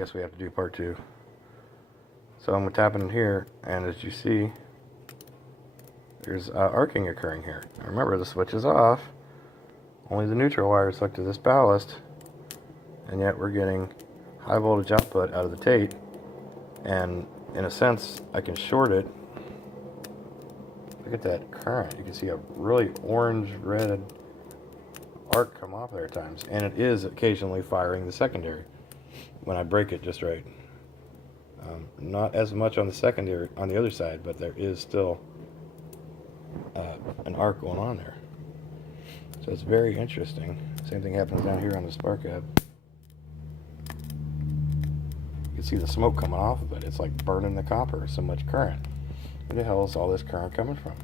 guess we have to do part 2. So I'm tapping in here, and as you see, there's arcing occurring here. Now remember, the switch is off. Only the neutral wire is hooked to this ballast, and yet we're getting high voltage output out of the tate. And in a sense, I can short it. Look at that current. You can see a really orange-red arc come off there at times, and it is occasionally firing the secondary when I break it just right. Not as much on the secondary on the other side, but there is still an arc going on there. So it's very interesting. Same thing happens down here on the spark gap. You can see the smoke coming off of it. It's like burning the copper. So much current. Where the hell is all this current coming from?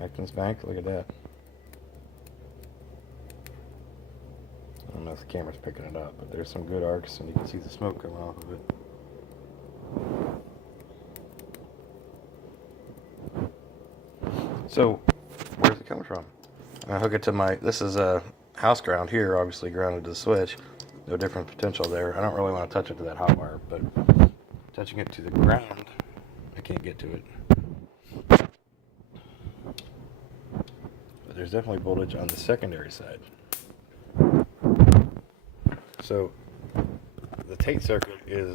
Acton's Bank, look at that. I don't know if the camera's picking it up, but there's some good arcs, and you can see the smoke coming off of it. So, where's it coming from? I hook it to my, this is a house ground here, obviously grounded to the switch. No different potential there. I don't really want to touch it to that hot wire, but touching it to the ground, I can't get to it. But there's definitely voltage on the secondary side. So the tate circuit is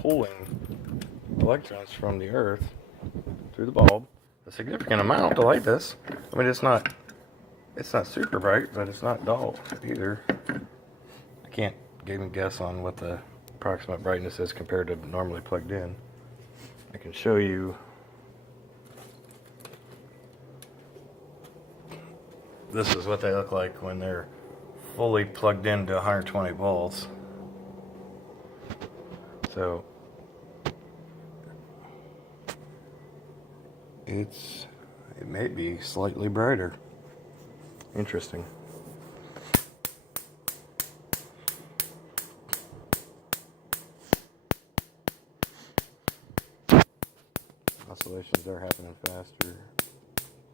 pulling electrons from the earth through the bulb, a significant amount to light this. I mean, it's not super bright, but it's not dull either. I can't even guess on what the approximate brightness is compared to normally plugged in. I can show you. This is what they look like when they're fully plugged into 120 volts. So it may be slightly brighter. Interesting. Oscillations are happening faster,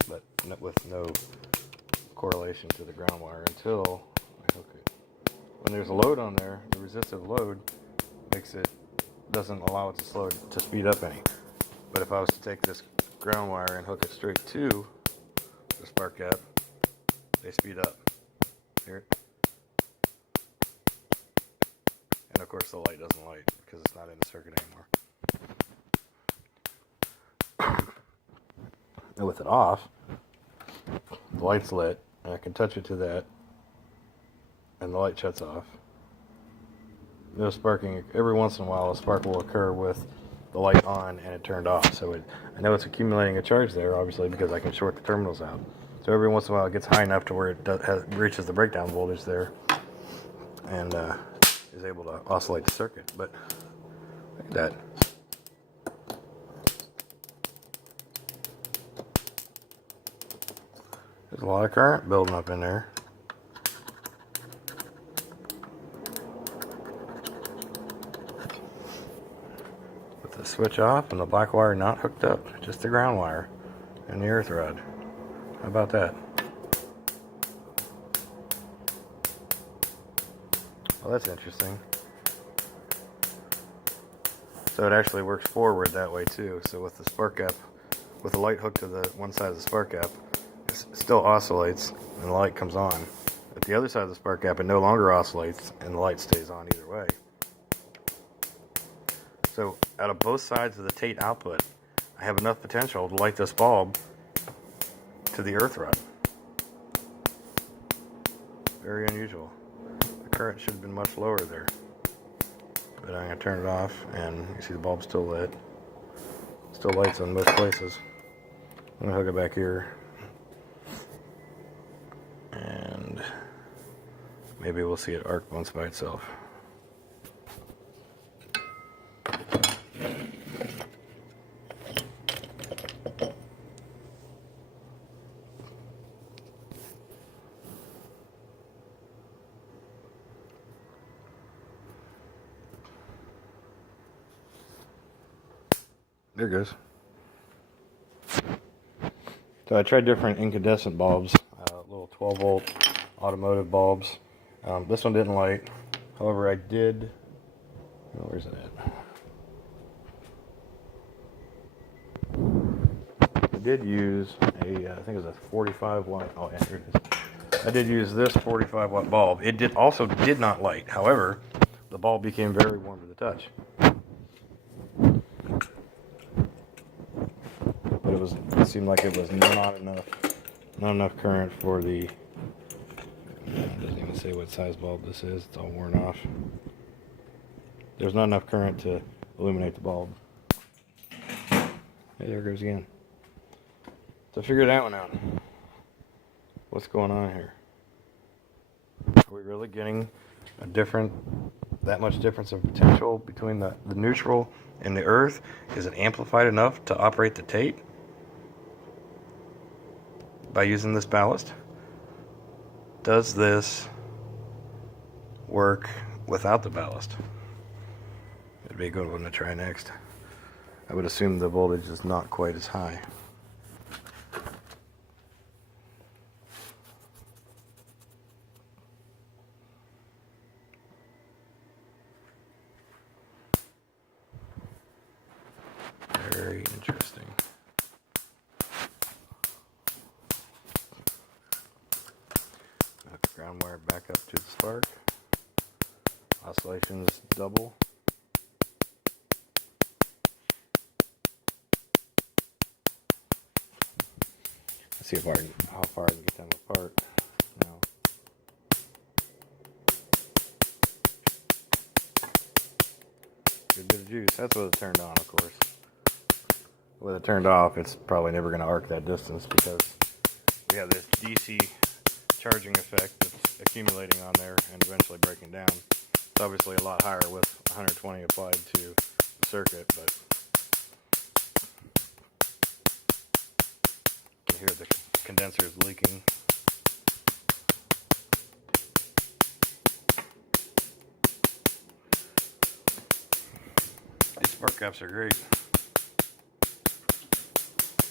but with no correlation to the ground wire until I hook it. When there's a load on there, the resistive load doesn't allow it to speed up any. But if I was to take this ground wire and hook it straight to the spark gap, they speed up. Here. And of course the light doesn't light because it's not in the circuit anymore. And with it off, the light's lit, and I can touch it to that, and the light shuts off. No sparking. Every once in a while, a spark will occur with the light on and it turned off. So I know it's accumulating a charge there, obviously, because I can short the terminals out. So every once in a while, it gets high enough to where it reaches the breakdown voltage there, and is able to oscillate the circuit. But look at that. There's a lot of current building up in there. With the switch off and the black wire not hooked up, just the ground wire and the earth rod. How about that? Well, that's interesting. So it actually works forward that way too. So with the spark gap, with the light hooked to the one side of the spark gap, still oscillates and the light comes on. At the other side of the spark gap, it no longer oscillates and the light stays on either way. So out of both sides of the tate output, I have enough potential to light this bulb to the earth rod. Very unusual. The current should have been much lower there. But I'm going to turn it off, and you see the bulb's still lit. Still lights in most places. I'm going to hook it back here. And maybe we'll see it arc once by itself. There it goes. So I tried different incandescent bulbs, little 12 volt automotive bulbs. This one didn't light. However, I did, oh, where's it at? I did use a, I think it was a 45 watt, oh yeah, here it is. I did use this 45 watt bulb. It did not light. However, the bulb became very warm to the touch. But it seemed like it was not enough current for the, it doesn't even say what size bulb this is. It's all worn off. There's not enough current to illuminate the bulb. Hey, there it goes again. So figure that one out. What's going on here? Are we really getting that much difference of potential between the neutral and the earth? Is it amplified enough to operate the tate by using this ballast? Does this work without the ballast? It'd be a good one to try next. I would assume the voltage is not quite as high. Very interesting. Ground wire back up to the spark. Oscillations double. Let's see how far I can get them apart now. Good bit of juice. That's with it turned on, of course. With it turned off, it's probably never going to arc that distance because we have this DC charging effect that's accumulating on there and eventually breaking down. It's obviously a lot higher with 120 applied to the circuit, but you can hear the condensers leaking. These spark caps are great.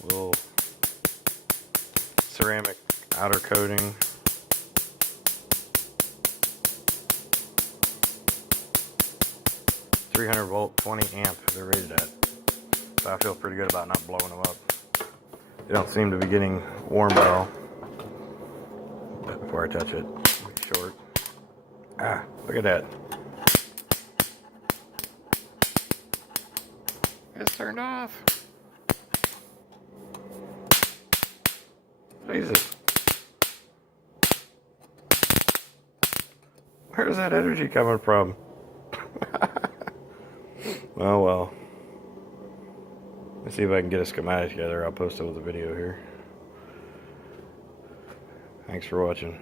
Little ceramic outer coating. .300 volt, 20 amp they're rated at. So I feel pretty good about not blowing them up. They don't seem to be getting warm at all. But before I touch it, I'll be short. Ah, look at that. It's turned off. Jesus. Where's that energy coming from? Oh well. Let's see if I can get a schematic together. I'll post it with a video here. Thanks for watching.